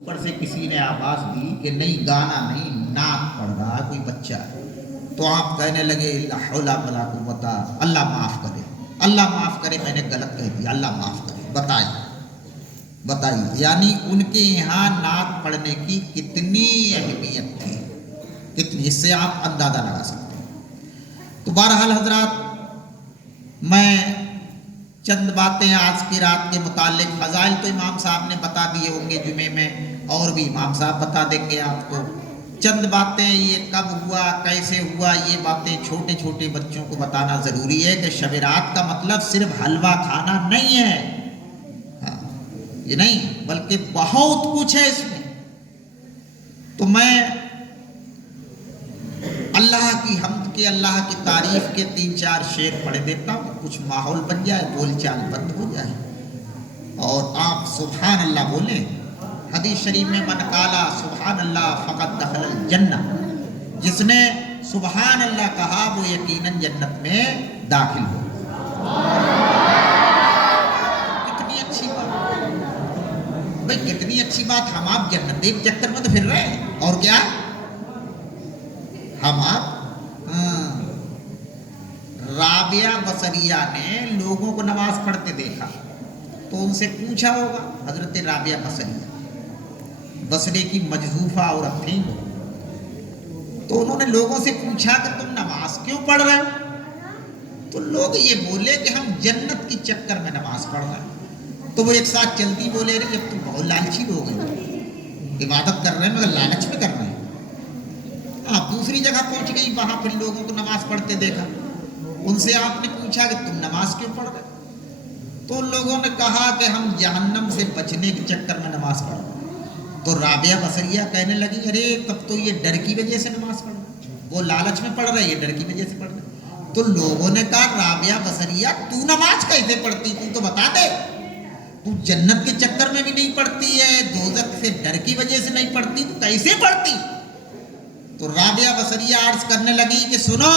اوپر سے کسی نے آواز دی کہ نہیں گانا نہیں نعت پڑھ رہا ہے کوئی بچہ ہے، تو آپ کہنے لگے لا حول ولا قوت، اللہ معاف کرے، اللہ معاف کرے، میں نے غلط کہہ دیا، اللہ معاف کرے۔ بتائیے یعنی ان کے یہاں نعت پڑھنے کی کتنی اہمیت تھی، کتنی، اس سے آپ اندازہ لگا سکتے ہیں۔ تو بہرحال حضرات، میں چند باتیں آج کی رات کے متعلق، فضائل تو امام صاحب نے بتا دیے ہوں گے جمعے میں، اور بھی امام صاحب بتا دیں گے آپ کو۔ چند باتیں یہ کب ہوا، کیسے ہوا، یہ باتیں چھوٹے چھوٹے بچوں کو بتانا ضروری ہے کہ شب رات کا مطلب صرف حلوہ کھانا نہیں ہے، ہاں یہ نہیں، بلکہ بہت کچھ ہے اس میں۔ تو میں اللہ کی حمد کے، اللہ کی تعریف کے 3-4 شعر پڑھ دیتا ہوں، کچھ ماحول بن جائے، بول چال بند ہو جائے اور آپ سبحان اللہ بولیں۔ حدیث شریف میں من قالا سبحان اللہ فقط دخل الجنہ، جس نے سبحان اللہ کہا وہ یقیناً جنت میں داخل ہو۔ کتنی اچھی بات بھائی، کتنی اچھی بات۔ ہم آپ جنت کے چکر میں تو پھر رہے ہیں، اور کیا ہم آپ رابعہ بصریہ نے لوگوں کو نماز پڑھتے دیکھا تو ان سے پوچھا ہوگا، حضرت رابعہ بصرے کی مجذوفہ عورت تھی، تو انہوں نے لوگوں سے پوچھا کہ تم نماز کیوں پڑھ رہے ہو؟ تو لوگ یہ بولے کہ ہم جنت کی چکر میں نماز پڑھ رہے ہیں۔ تو وہ ایک ساتھ چلتی بولے رہے اب تم بہت لالچی لوگ ہیں، عبادت کر رہے ہیں مگر لالچ میں کر رہے ہیں۔ آپ دوسری جگہ پہنچ گئی، وہاں پھر لوگوں کو نماز پڑھتے دیکھا، ان سے آپ نے پوچھا کہ تم نماز کیوں پڑھ رہے؟ تو ان لوگوں نے کہا کہ ہم جہنم سے بچنے کے چکر میں نماز پڑھ رہے ہیں۔ تو رابعہ بصریہ کہنے لگی ارے تب تو یہ ڈر کی وجہ سے نماز پڑھ رہے ہیں، وہ لالچ میں پڑھ رہے ہیں، یہ ڈر کی وجہ سے پڑھ رہے ہیں۔ تو لوگوں نے کہا رابعہ بصریہ تو نماز کیسے پڑھتی، تو بتا دے، تو جنت کے چکر میں بھی نہیں پڑھتی ہے، دوزخ سے ڈر کی وجہ سے نہیں پڑھتی، تو کیسے پڑھتی؟ تو رابعہ بصریہ عرض کرنے لگی کہ سنو،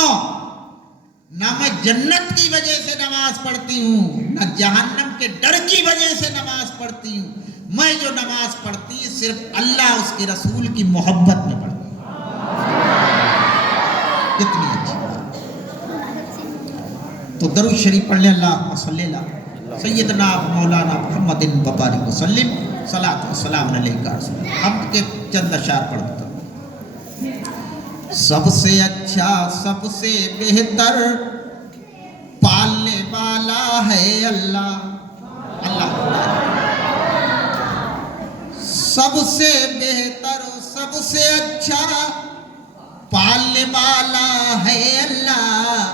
نہ میں جنت کی وجہ سے نماز پڑھتی ہوں، نہ جہنم کے ڈر کی وجہ سے نماز پڑھتی ہوں، میں جو نماز پڑھتی ہوں صرف اللہ اس کے رسول کی محبت میں پڑھتی ہوں۔ کتنی اچھی بات۔ تو درود شریف پڑھ لیں، اللہم صلی اللہ سیدنا مولانا محمد وبارک وسلم، صلاۃ و سلام علیکہ۔ ہم کے چند اشعار پڑھ دیتا ہوں۔ سب سے اچھا، سب سے بہتر پالنے والا ہے اللہ، اللہ سب سے بہتر، سب سے اچھا پالنے والا ہے اللہ،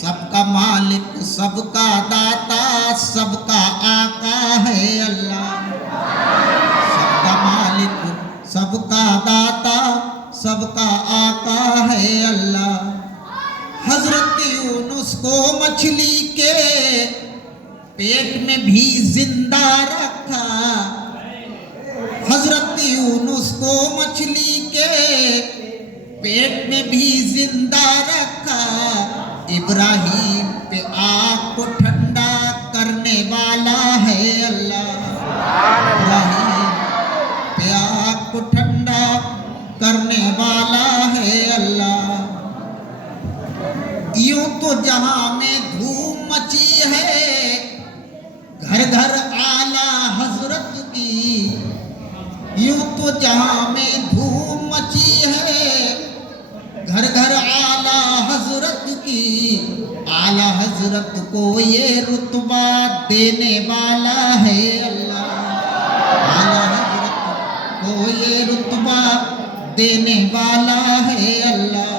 سب کا مالک، سب کا داتا، سب کا آقا ہے اللہ، سب کا مالک، سب کا داتا، سب کا آقا ہے اللہ۔ حضرت یونس کو مچھلی کے پیٹ میں بھی زندہ رکھا، حضرت یونس کو مچھلی کے پیٹ میں بھی زندہ رکھا، ابراہیم پہ آگ کو ٹھنڈا کرنے والا ہے اللہ، ابراہیم پہ آگ کو ٹھنڈا کرنے والا ہے اللہ۔ یوں تو جہاں میں دھوم مچی ہے، گھر گھر اعلیٰ حضرت کی، یوں تو جہاں میں دھوم مچی ہے، گھر گھر اعلیٰ حضرت کی، اعلیٰ حضرت کو یہ رتبہ دینے والا ہے اللہ، اعلیٰ حضرت کو یہ رتبہ دینے والا ہے اللہ۔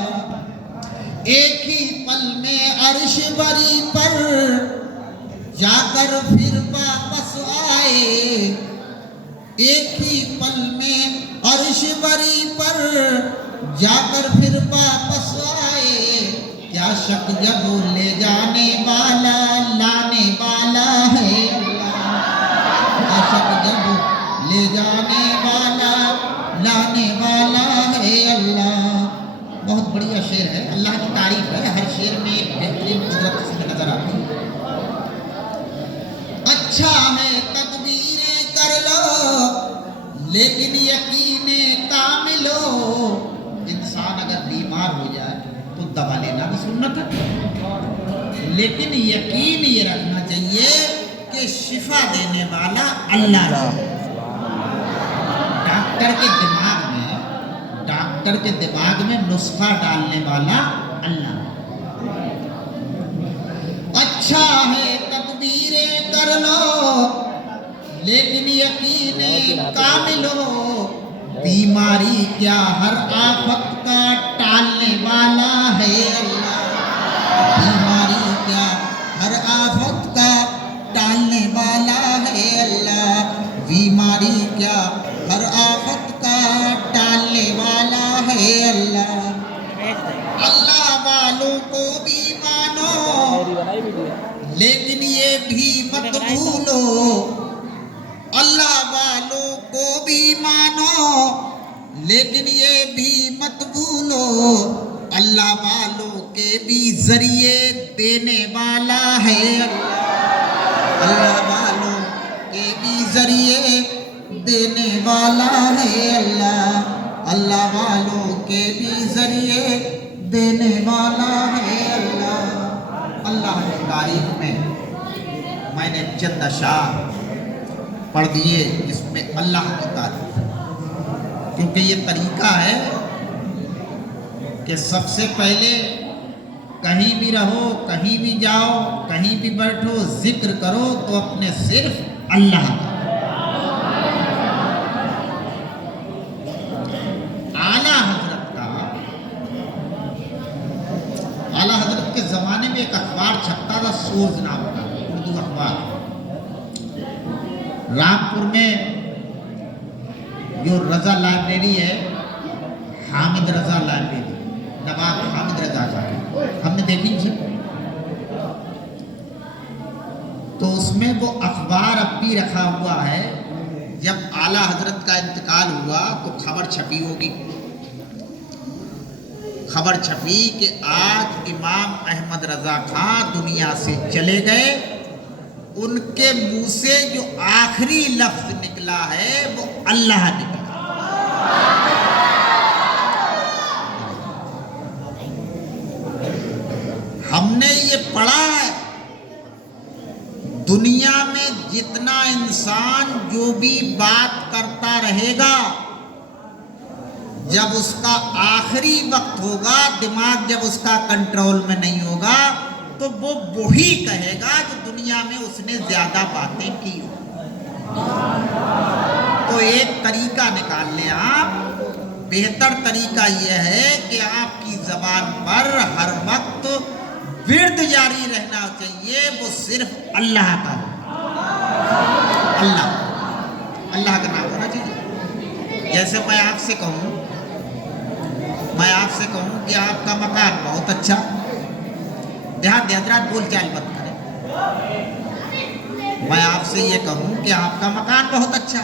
ایک ہی پل میں عرش بری پر جا کر پھر واپس آئے، ایک ہی پل میں عرش بری پر جا کر پھر واپس آئے، کیا شک جب لے جانے والا لانے والا ہے اللہ، کیا شک جب لے جانے والا لانے والا ہے اللہ۔ بہت بڑھیا شعر ہے، اللہ کی تعریف ہے، ہر شعر میں ایک بہترین قدرت اس میں نظر آتی ہے۔ اچھا ہے تدبیریں کر لو لیکن یقین کامل ہو. انسان اگر بیمار ہو جائے تو دوا لینا بھی سنت ہے، لیکن یقین یہ رکھنا چاہیے کہ شفا دینے والا اللہ ہے. ڈاکٹر کے دماغ میں نسخہ ڈالنے والا اللہ. اچھا ہے تدبیریں کر لو لیکن یقین کامل ہو. بیماری کیا ہر آفت کا ٹالنے والا ہے اللہ. بیماری کیا ہر آفت کا ٹالنے والا ہے اللہ. بیماری کیا ہر آفت کا ٹالنے والا ہے اللہ. اللہ والوں کو بھی مانو لیکن یہ بھی مت بھولو. اللہ والوں کو بھی مانو لیکن یہ بھی مت بھولو. اللہ والوں کے بھی ذریعے دینے والا ہے اللہ. اللہ والوں کے بھی ذریعے دینے والا ہے اللہ. اللہ والوں کے بھی ذریعے دینے والا ہے اللہ. اللہ کی تعریف میں نے چند اشعار پڑھ دیے جس میں اللہ کی تعریف، کیونکہ یہ طریقہ ہے کہ سب سے پہلے کہیں بھی رہو، کہیں بھی جاؤ، کہیں بھی بیٹھو، ذکر کرو تو اپنے صرف اللہ کا. اعلیٰ حضرت کے زمانے میں ایک اخبار چھپتا تھا، سورج نام کا اردو اخبار. رامپور میں جو رضا لائبریری ہے، حامد رضا لائبریری، نواب حامد رضا کا ہم نے دیکھی تھی. تو اس میں وہ اخبار اب بھی رکھا ہوا ہے. جب اعلیٰ حضرت کا انتقال ہوا تو خبر چھپی ہوگی. خبر چھپی کہ آج امام احمد رضا خان دنیا سے چلے گئے. ان کے منہ سے جو آخری لفظ نکلا ہے وہ اللہ نکلا. ہم نے یہ پڑھا ہے دنیا میں جتنا انسان جو بھی بات کرتا رہے گا، جب اس کا آخری وقت ہوگا، دماغ جب اس کا کنٹرول میں نہیں ہوگا تو وہ وہی کہے گا جو دنیا میں اس نے زیادہ باتیں کی ہو. تو ایک طریقہ نکال لیں آپ. بہتر طریقہ یہ ہے کہ آپ کی زبان پر ہر وقت ورد جاری رہنا چاہیے، وہ صرف اللہ کا ہو. اللہ کا نام ہونا چاہیے. جیسے میں آپ سے کہوں کہ آپ کا مکان بہت اچھا. دیہات حضرات بول چال مت کریں. میں آپ سے یہ کہوں کہ آپ کا مکان بہت اچھا،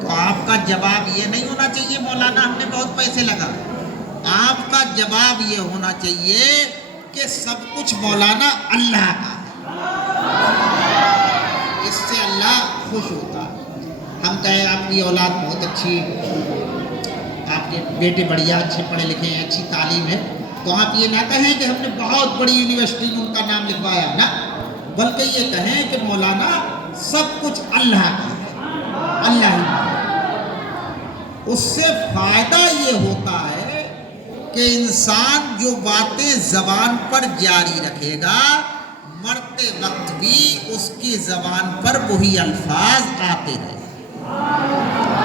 تو آپ کا جواب یہ نہیں ہونا چاہیے مولانا ہم نے بہت پیسے لگا. آپ کا جواب یہ ہونا چاہیے کہ سب کچھ مولانا اللہ کا ہے. اس سے اللہ خوش ہوتا ہے. ہم کہیں آپ کی اولاد بہت اچھی ہے، آپ کے بیٹے بڑھیا اچھے پڑھے لکھے ہیں، اچھی تعلیم ہے، تو آپ یہ نہ کہیں کہ ہم نے بہت بڑی یونیورسٹی میں ان کا نام لکھوایا نا، بلکہ یہ کہیں کہ مولانا سب کچھ اللہ کا ہے، اللہ ہی. اس سے فائدہ یہ ہوتا ہے کہ انسان جو باتیں زبان پر جاری رکھے گا، مرتے وقت بھی اس کی زبان پر وہی الفاظ آتے رہے.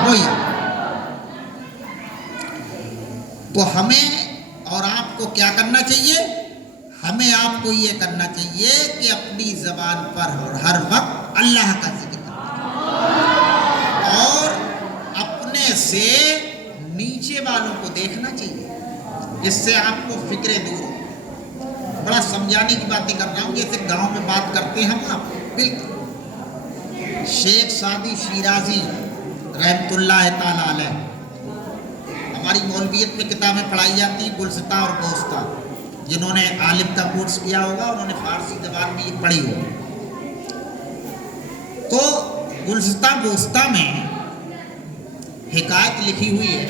وہی. تو ہمیں اور آپ کو کیا کرنا چاہیے؟ ہمیں آپ کو یہ کرنا چاہیے کہ اپنی زبان پر ہر وقت اللہ کا ذکر کرنا اور اپنے سے نیچے والوں کو دیکھنا چاہیے. جس سے آپ کو فکریں دور ہو. بڑا سمجھانے کی باتیں کر رہا ہوں، جیسے گاؤں میں بات کرتے ہیں ہم آپ بالکل. شیخ سعدی شیرازی رحمۃ اللہ تعالی علیہ، ہماری مولویت میں کتابیں پڑھائی جاتی ہیں گلستہ اور گوستہ. جنہوں نے عالم کا کورس کیا ہوگا انہوں نے فارسی زبان میں یہ پڑھی ہوگی. تو گلستہ گوستہ میں حکایت لکھی ہوئی ہے